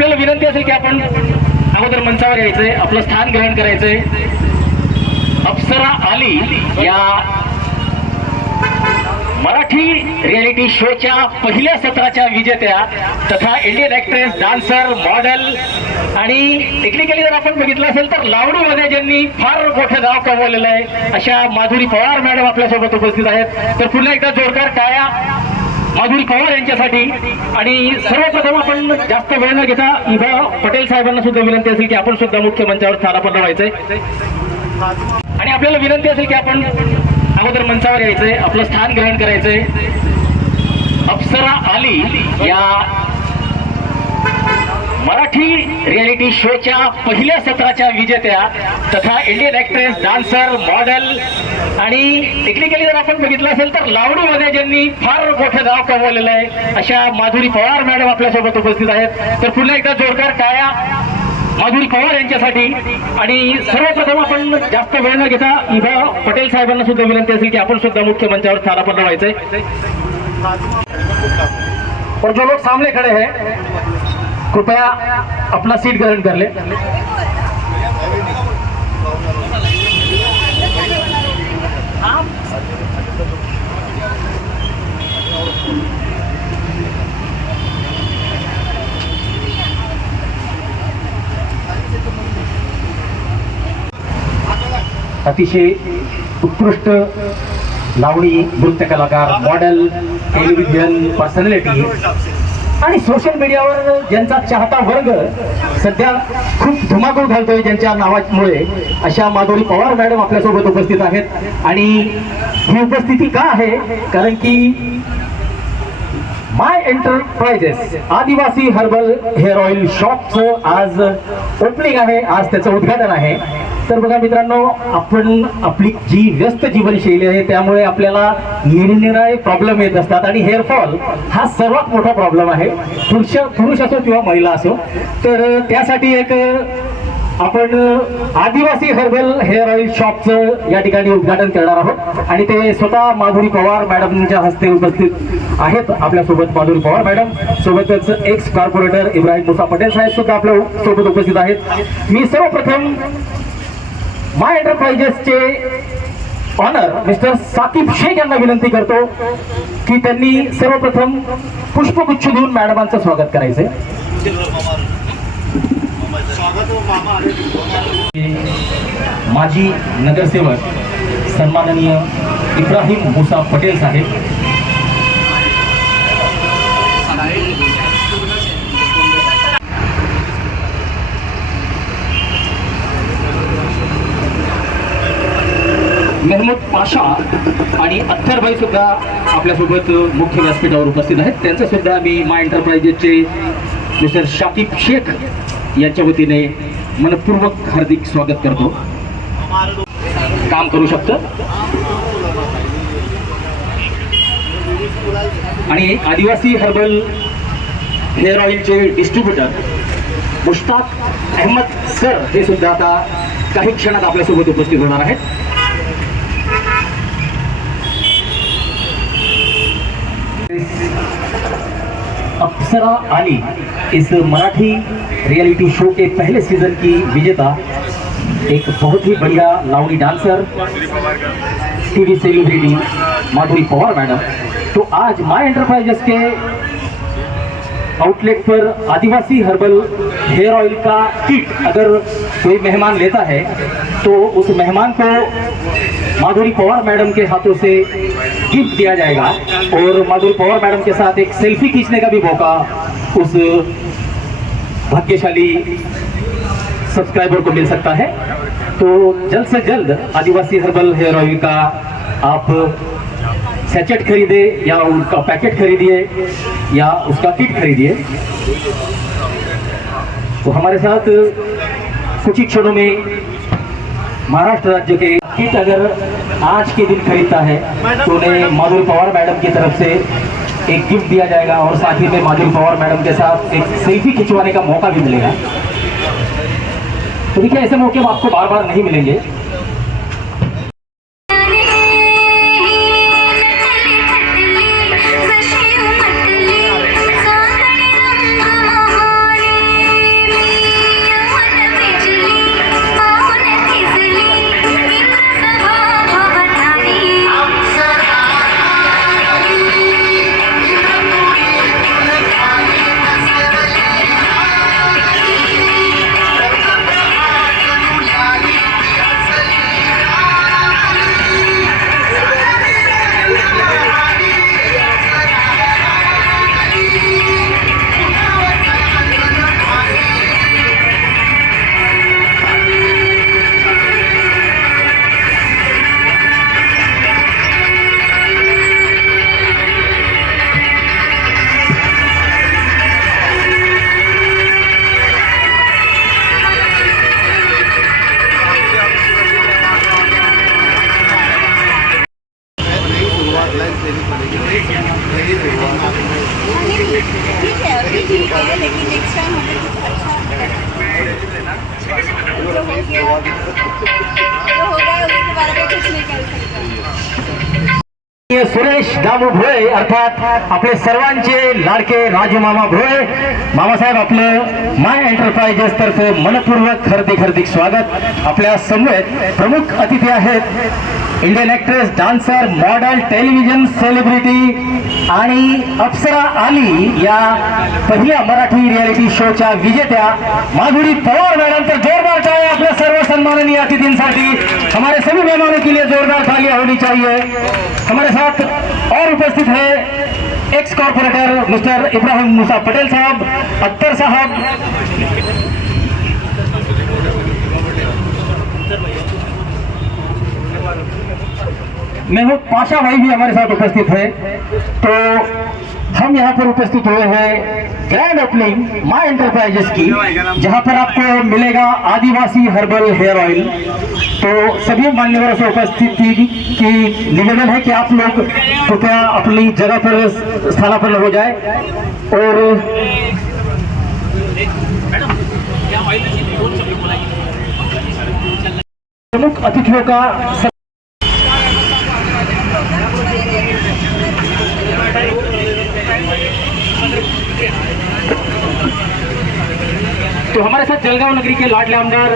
आपल्याला विनंती असेल की आपण अगोदर मंचावर यायचंय आपलं स्थान ग्रहण करायचंय. अप्सरा आली या मराठी रियालिटी शोच्या पहिल्या सत्राच्या विजेत्या तथा इंडियन ऍक्ट्रेस डान्सर मॉडेल आणि टेक्निकली जर आपण बघितलं असेल तर लावणीमध्ये ज्यांनी फार मोठं नाव कमवलेलं आहे. अशा माधुरी पवार मॅडम आपल्यासोबत उपस्थित आहेत. तर पुन्हा एकदा जोरदार टाळ्या. माधुरी पवार यांच्यासाठी. आणि सर्वप्रथम आपण जास्त वेळ न घेता इभा पटेल साहेबांना सुद्धा विनंती असेल की आपण सुद्धा मुख्य मंचावर स्थानापन्न व्हायचंय. आणि आपल्याला विनंती असेल की आपण अगोदर मंचावर यायचंय आपलं स्थान ग्रहण करायचंय. अप्सरा आली या मराठी रियालिटी शोच्या पहिल्या सत्राच्या विजेत्या तथा इंडियन ऍक्ट्रेस डान्सर मॉडेल आणि टेक्निकली जर आपण बघितलं असेल तर लावणीमध्ये ज्यांनी फार मोठं नाव कमवलेलं आहे अशा माधुरी पवार मॅडम आपल्यासोबत उपस्थित आहेत. तर पुन्हा एकदा जोरदार टाळ्या माधुरी पवार यांच्यासाठी. आणि सर्वप्रथम आपण जास्त वेळ न घेता इभा पटेल साहेबांना सुद्धा विनंती असेल की आपण सुद्धा मुख्य मंचावर स्थानापन्न व्हायचंय. और जो लोग सामने खड़े हैं कृपया अपना सीट ग्रहण कर ले. अतिशय उत्कृष्ट लावणी नृत्य कलाकार मॉडेल टेलिव्हिजन पर्सनॅलिटी आणि सोशल मीडियावर ज्यांचा चाहता वर्ग सध्या खूप धुमाकूळ घालतोय ज्यांच्या नावामुळे अशा माधुरी पवार मॅडम आपल्यासोबत उपस्थित आहेत. आणि ही उपस्थिती का आहे? कारण की my enterprises Adivasi herbal hair oil शॉपचं आज ओपनिंग आहे आज त्याचं उद्घाटन आहे. तर बघा मित्रांनो आपण आपली जी व्यस्त जीवनशैली आहे त्यामुळे आपल्याला निरनिराळे प्रॉब्लेम येत असतात. आणि हेअरफॉल हा सर्वात मोठा प्रॉब्लेम आहे. पुरुष पुरुष असो किंवा महिला असो. तर त्यासाठी एक आपण आदिवासी हर्बल हेअर ऑइल शॉपचं या ठिकाणी उद्घाटन करणार आहोत. आणि ते स्वतः माधुरी पवार मॅडमच्या हस्ते उपस्थित आहेत आपल्यासोबत माधुरी पवार मॅडम. सोबतच एक्स कॉर्पोरेटर इब्राहिम मुसा पटेल साहेब सुद्धा आपल्यासोबत उपस्थित आहेत. मी सर्वप्रथम माय एंटरप्राइजेसचे ऑनर मिस्टर साकिब शेख यांना विनंती करतो की त्यांनी सर्वप्रथम पुष्पगुच्छ देऊन मॅडमांचं स्वागत करायचंय. माजी नगरसेवक सन्माननीय इब्राहिम मुसा पटेल साहेब. मेहमूद पाशा आणि अख्तरभाई सुद्धा आपल्यासोबत मुख्य व्यासपीठावर उपस्थित आहेत. त्यांचं सुद्धा मी मा एंटरप्राइजेसचे मिस्टर शाकिब शेख यांच्या वतीने मनपूर्वक हार्दिक स्वागत करतो. काम करू शकतं? आणि आदिवासी हर्बल हेअर ऑइलचे डिस्ट्रीब्युटर मुश्ताक अहमद सर हे सुद्धा आता काही क्षणात आपल्यासोबत उपस्थित होणार आहेत. अप्सरा आली इस मराठी रियलिटी शो के पहले सीज़न की विजेता, एक बहुत ही बढ़िया lavani dancer TV celebrity Madhuri Pawar madam. तो आज माय एंटरप्राइजेस के आउटलेट पर आदिवासी हर्बल हेयर ऑयल का किट अगर कोई मेहमान लेता है तो उस मेहमान को माधुरी पवार मैडम के हाथों से गिफ्ट दिया जाएगा। और माधुरी पवार मैडम के साथ एक सेल्फी खींचने का भी मौका उस भाग्यशाली सब्सक्राइबर को मिल सकता है। तो जल्द से जल्द आदिवासी हर्बल हेयर ऑयल का आप सैचेट खरीदे या उनका पैकेट खरीदिए या उसका किट खरीदिए। तो हमारे साथ कुछ ही क्षणों में महाराष्ट्र राज्य के किट अगर आज के दिन खरीदता है तो उन्हें माधुरी पवार मैडम की तरफ़ से एक गिफ्ट दिया जाएगा और साथ ही में माधुरी पवार मैडम के साथ एक सेल्फी खिंचवाने का मौका भी मिलेगा। तो देखिए, ऐसे मौके आपको बार बार नहीं मिलेंगे। সমূহ दामू अर्थात आपले सर्वांचे लाडके राजू मामा भोळे मामासाहेब आपलं माय एंटरप्राइजेस तर्फे मनपूर्वक हार्दिक हार्दिक स्वागत. आपल्या समवेत प्रमुख अतिथी आहेत Indian actress dancer model television celebrity आणि अप्सरा आली या पहिल्या मराठी रियालिटी शोच्या विजेत्या माधुरी पवार मॅडम तर जोरदार टाळे आपल्या सर्व सन्माननीय अतिथींसाठी. हमारे सभी मेहमानों के लिए जोरदार थाली होनी चाहिए. हमारे साथ और उपस्थित है। Ex corporator mister Ibrahim Musa Patel साहेब अख्तर साहेब। मेहमूद पाशा भाई भी हमारे साथ उपस्थित है। तो हम यहाँ पर उपस्थित हुए हैं ग्रैंड ओपनिंग माय एंटरप्राइजेस की, जहाँ पर आपको मिलेगा आदिवासी हर्बल हेयर ऑयल तो सभी मान्यवरों से उपस्थिति की निवेदन है कि आप लोग कृपया अपनी जगह पर स्थानापन्न हो जाए। और प्रमुख अतिथियों का तो हमारे साथ जलगांव नगरी के लाडले आमदार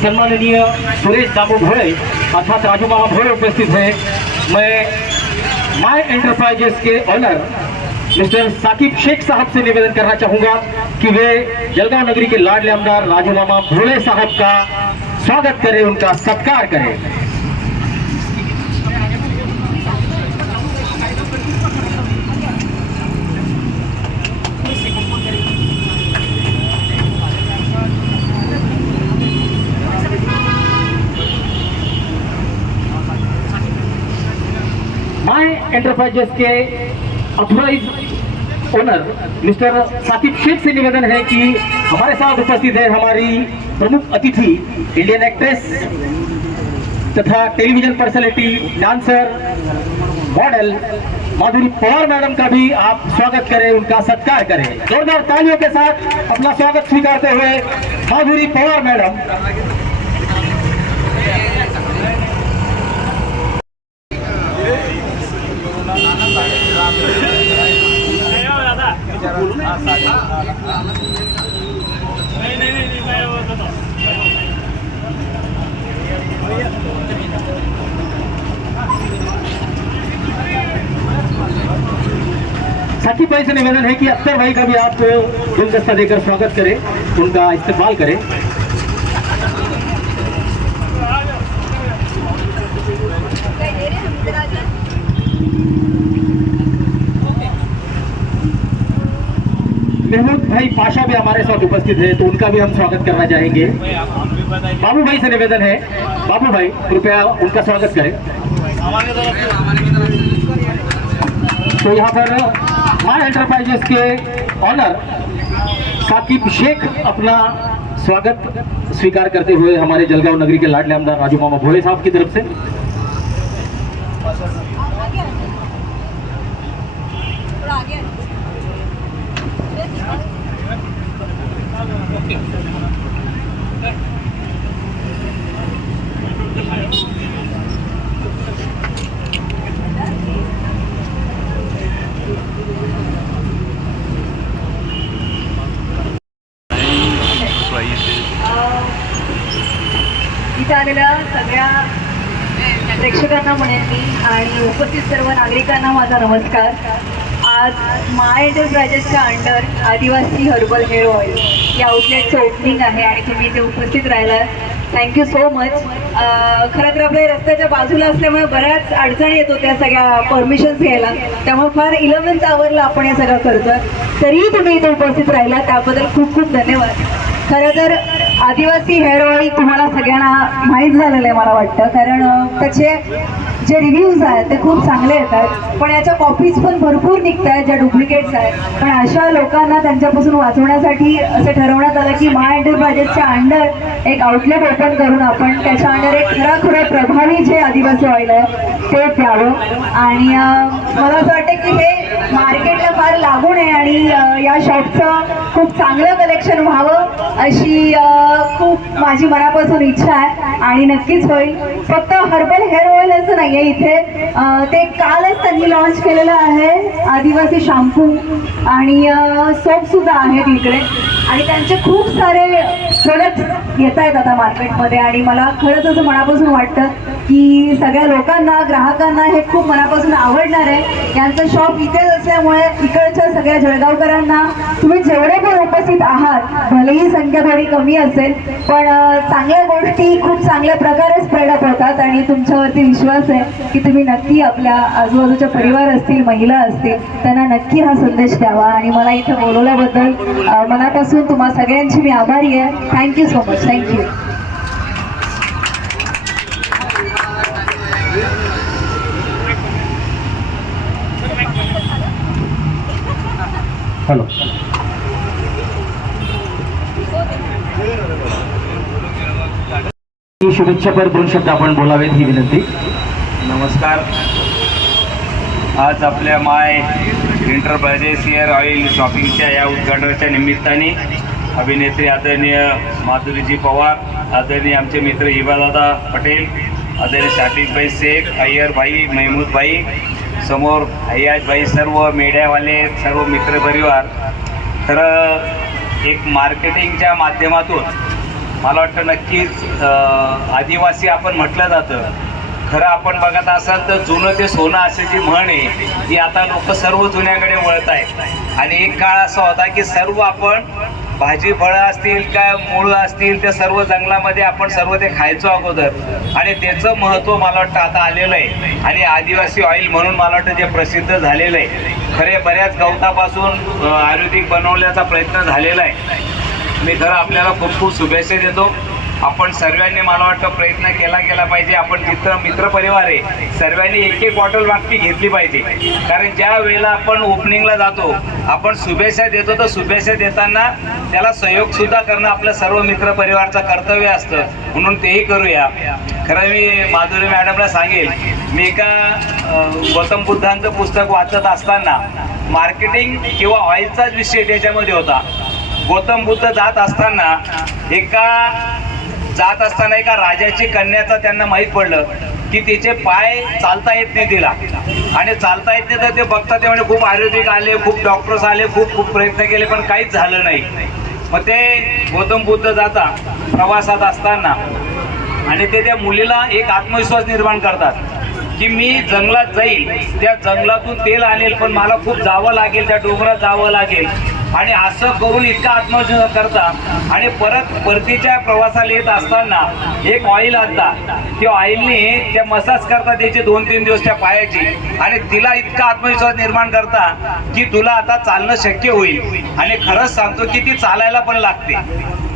सम्माननीय सुरेश दामू भोड़े अर्थात राजू मामा भोले उपस्थित हैं। मैं माय एंटरप्राइजेस के ऑनर, मिस्टर साकिब शेख साहब से निवेदन करना चाहूँगा कि वे जलगांव नगरी के लाडले आमदार राजू मामा भोले साहब का स्वागत करें, उनका सत्कार करें my enterprises K authorize owner mister Sakib Shaikh से निवेदन है कि हमारे साथ उपस्थित है हमारी प्रमुख अतिथि इंडियन एक्ट्रेस तथा television personality dancer model Madhuri Pawar madam का भी आप स्वागत करें, उनका सत्कार करें। जोरदार तालियों के साथ अपना स्वागत स्वीकारते हुए माधुरी पवार मैडम साथी भाई से निवेदन है कि अख्तर भाई का भी आप गुलदस्ता देकर स्वागत करें, उनका इस्तेमाल करें काय दे रहे हम इधर आ जाए महमूद भाई पाशा भी हमारे साथ उपस्थित है तो उनका भी हम स्वागत करना चाहेंगे। बाबू भाई से निवेदन है। बाबू भाई, कृपया उनका स्वागत करें। तो यहाँ पर माय एंटरप्राइजेस के ऑनर साकिब शेख अपना स्वागत स्वीकार करते हुए हमारे जलगांव नगरी के लाडले आमदार राजू मामा भोले साहब की तरफ़ से। इथं आलेल्या सगळ्या प्रेक्षकांना म्हणेन मी आणि उपस्थित सर्व नागरिकांना माझा नमस्कार. आज my एंटरप्राइजेसच्या under Adivasi herbal hair oil या आउटलेटचं ओपनिंग आहे आणि तुम्ही इथे उपस्थित राहिला थँक्यू सो मच खरं तर आपल्या रस्त्याच्या बाजूला असल्यामुळे बऱ्याच अडचणी येत होत्या सगळ्या परमिशन्स घ्यायला. त्यामुळे फार इलेव्हन्थ आवरला आपण हे सगळं करतो तरीही तुम्ही इथे उपस्थित राहिला त्याबद्दल खूप खूप धन्यवाद. खरं तर आदिवासी हेअर ऑइल तुम्हाला सगळ्यांना माहीत झालेलं आहे मला वाटतं. कारण त्याचे जे रिव्ह्यूज आहेत ते खूप चांगले येतात पण याच्या कॉपीज पण भरपूर निघत आहेत ज्या डुप्लिकेट्स आहेत. पण अशा लोकांना त्यांच्यापासून वाचवण्यासाठी असं ठरवण्यात आलं की महा एंटरप्राइजेसच्या अंडर एक आउटलेट ओपन करून आपण त्याच्या अंडर एक खरं प्रभावी जे आदिवासी ऑइल आहे ते द्यावं आणि मला असं वाटतं की हे मार्केटला फार दार लागू नये आणि अ, या शॉटचं खूप चांगलं कलेक्शन व्हावं अशी खूप माझी मनापासून इच्छा आहे आणि नक्कीच होईल. फक्त हर्बल हेअर ऑइल असं नाही आहे इथे ते कालच त्यांनी लॉन्च केलेलं आहे. आदिवासी शॅम्पू आणि सोप सुद्धा आहेत इकडे. आणि त्यांचे खूप सारे प्रोडक्ट येत आहेत आता मार्केटमध्ये. आणि मला खरंच असं मनापासून वाटतं की सगळ्या लोकांना ग्राहकांना हे खूप मनापासून आवडणार आहे. यांचं शॉप इथेच असल्यामुळे इकडच्या सगळ्या जळगावकरांना तुम्ही जेवढे पण उपस्थित आहात भलेही संख्या थोडी कमी असेल पण चांगल्या गोष्टी खूप चांगल्या प्रकारे स्प्रेड अप होतात आणि तुमच्यावरती विश्वास आहे की तुम्ही नक्की आपल्या आजूबाजूच्या परिवार असतील महिला असतील त्यांना नक्की हा संदेश द्यावा. आणि मला इथे बोलवल्याबद्दल मनापासून तुम्हा सगळ्यांची मी आभारी आहे. Thank you so much thank you hello शुभेच्छापर दोन शब्द आपण बोलावेत ही विनंती. नमस्कार. आज आपल्या माय एंटरप्राइजेस एअर ऑइल शॉपिंगच्या या उद्घाटनाच्या निमित्ताने अभिनेत्री आदरणीय माधुरीजी पवार आदरणीय आमचे मित्र हिबादादा पटेल आदरणीय शातिकभाई शेख अय्यरभाई महमूदभाई समोर हयाजभाई सर्व मीडियावाले सर्व मित्रपरिवार. तर एक मार्केटिंगच्या माध्यमातून मला वाटतं नक्कीच आदिवासी आपण म्हटलं जातं. खरं आपण बघत असाल तर जुनं ते सोनं असे म्हण आहे ती आता लोक सर्व जुन्याकडे वळत आहेत. आणि एक काळ असा होता की सर्व आपण भाजी फळं असतील काय मुळं असतील त्या सर्व जंगलामध्ये आपण सर्व ते खायचो अगोदर. आणि त्याचं महत्त्व मला वाटतं आता आलेलं आहे. आणि आदिवासी ऑइल म्हणून मला वाटतं जे प्रसिद्ध झालेलं आहे. खरे बऱ्याच गवतापासून आयुर्वेदिक बनवण्याचा प्रयत्न झालेला आहे. मी खरं आपल्याला खूप खूप शुभेच्छा देतो. आपण सर्वांनी मला वाटतं प्रयत्न केला गेला पाहिजे. आपण मित्र मित्रपरिवार आहे सर्वांनी एक एक बॉटल मागती घेतली पाहिजे. कारण ज्या वेळेला आपण ओपनिंगला जातो आपण शुभेच्छा देतो तर शुभेच्छा देताना त्याला सहयोग सुद्धा करणं आपलं सर्व मित्रपरिवारचं कर्तव्य असतं. म्हणून तेही करूया. खरं मी माधुरी मॅडमला सांगेल मी एका गौतम बुद्धांचं पुस्तक वाचत असताना मार्केटिंग किंवा ऑइलचाच विषय त्याच्यामध्ये होता. गौतम बुद्ध जात असताना एका जात असताना एका राजाची कन्याचा त्यांना माहीत पडलं की तिचे पाय चालता येत नाही तिला. आणि चालता येत नाही तर ते बघता ते म्हणजे खूप आयुर्वेदिक आले खूप डॉक्टर्स आले खूप खूप प्रयत्न केले पण काहीच झालं नाही. मग ते गौतम बुद्ध जाता प्रवासात असताना आणि ते त्या मुलीला एक आत्मविश्वास निर्माण करतात की मी जंगलात जाईल त्या जंगलातून तेल आणेल पण मला खूप जावं लागेल त्या डोंगरात जावं लागेल. आणि असं करून इतका आत्मविश्वास करता आणि परत परतीच्या प्रवासाला येत असताना एक ऑइल आणता. त्या ऑइलने त्या मसाज करता त्याचे दोन तीन दिवस त्या पायाची आणि तिला इतका आत्मविश्वास निर्माण करता की तुला आता चालणं शक्य होईल. आणि खरंच सांगतो की ती चालायला पण लागते.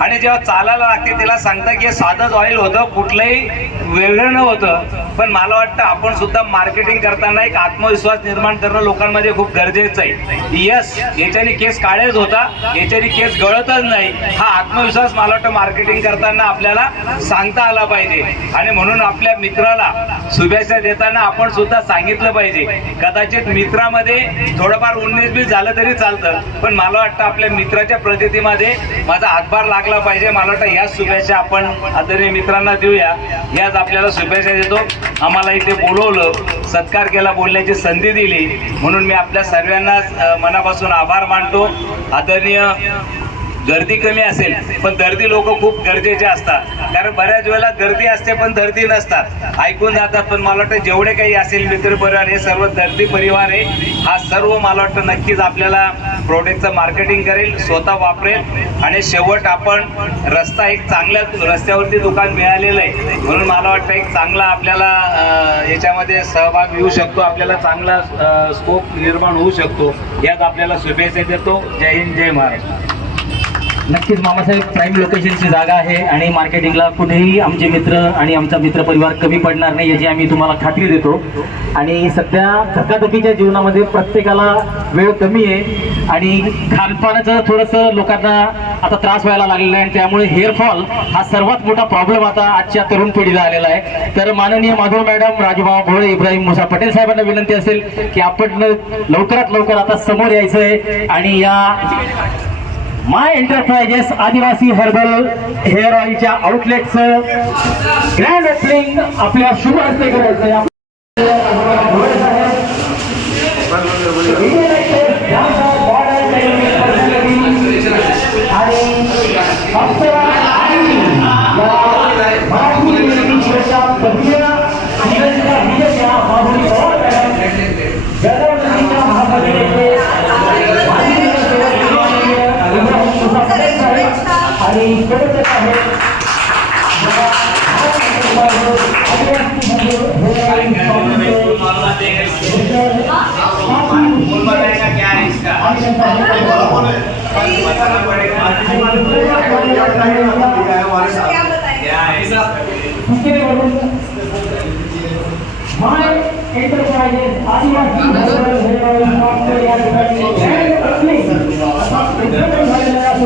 आणि जेव्हा चालायला लागते तिला सांगता की हे साधंच ऑइल होतं कुठलंही वेगळं नव्हतं पण मला वाटतं आपण सुद्धा मार्केटिंग करताना एक आत्मविश्वास निर्माण करणं लोकांमध्ये खूप गरजेचं आहे. यस याच्याने केस काळेच होता याच्याने केस गळतच नाही. हा आत्मविश्वास मला वाटतं मार्केटिंग करताना आपल्याला सांगता आला पाहिजे. आणि म्हणून आपल्या मित्राला शुभेच्छा देताना आपण सुद्धा सांगितलं पाहिजे. कदाचित मित्रामध्ये थोडंफार उन्नीस बीस झालं तरी चालतं. पण मला वाटतं आपल्या मित्राच्या प्रगतीमध्ये माझा हातभार लागला पाहिजे. मला वाटतं ह्याच शुभेच्छा आपण आदरणीय मित्रांना देऊया. ह्याच आपल्याला शुभेच्छा देतो. आम्हाला इथे बोलवलं. सत्कार केला बोलण्याची संधी दिली. म्हणून मी आपल्या सर्वांना मनापासून आभार मानतो. आदरणीय गर्दी कमी असेल पण दर्दी लोक खूप गरजेचे असतात. कारण बऱ्याच वेळेला गर्दी असते पण दर्दी नसतात. ऐकून जातात पण मला वाटतं जेवढे काही असेल मित्र परिवार हे सर्व दर्दी परिवार आहे हा सर्व मला वाटतं नक्कीच आपल्याला प्रोडक्टचं मार्केटिंग करेल स्वतः वापरेल. आणि शेवट आपण रस्ता एक चांगल्या रस्त्यावरती दुकान मिळालेलं आहे. म्हणून मला वाटतं एक चांगला आपल्याला याच्यामध्ये सहभाग येऊ शकतो. आपल्याला चांगला स्कोप निर्माण होऊ शकतो. यात आपल्याला शुभेच्छा देतो. जय हिंद जय महाराष्ट्र. नक्कीच मामासाहेब प्राईम लोकेशनची जागा आहे आणि मार्केटिंगला कुठेही आमचे मित्र आणि आमचा मित्रपरिवार कमी पडणार नाही याची आम्ही तुम्हाला खात्री देतो. आणि सध्या धकाधकीच्या जीवनामध्ये प्रत्येकाला वेळ कमी आहे आणि खानपानाचं थोडंसं लोकांना आता त्रास व्हायला लागलेला आहे. आणि त्यामुळे हेअरफॉल हा सर्वात मोठा प्रॉब्लेम आता आजच्या तरुण पिढीला आलेला आहे. तर माननीय माधव मॅडम राजूभाऊ भोळे इब्राहिम मुसा पटेल साहेबांना विनंती असेल की आपण लवकरात लवकर आता समोर यायचं आहे आणि या my enterprises Adivasi herbal hair ऑइलच्या आउटलेटचं ग्रँड ओपनिंग आपल्या शुभ हस्ते करायचं एंटरप्राइजेस आदिवासी हेअर ऑइल या ठिकाणी grand opening असा उद्घाटन झालेलं आहे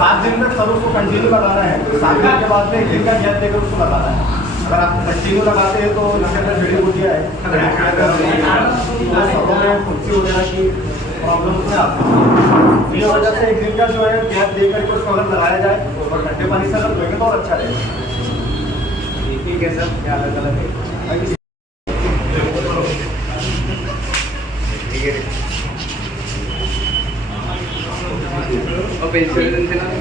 सात दिन तक सर उसको कंटिन्यू लगाना है। सात दिन के बाद में दिन का गैप देकर उसको लगाना है। अगर आप कंटिन्यू लगाते हैं तो उसके अंदर जड़ी बूटियाँ है तो सबों में फुंसी वगैरह की प्रॉब्लम वजह से एक दिन का जो है गैप दे करके उसको अगर लगाया जाए और ठंडे पानी से अगर धोएँगे तो और अच्छा रहेगा। ठीक है सर क्या अलग अलग है? dia Oh, pensel dan senang.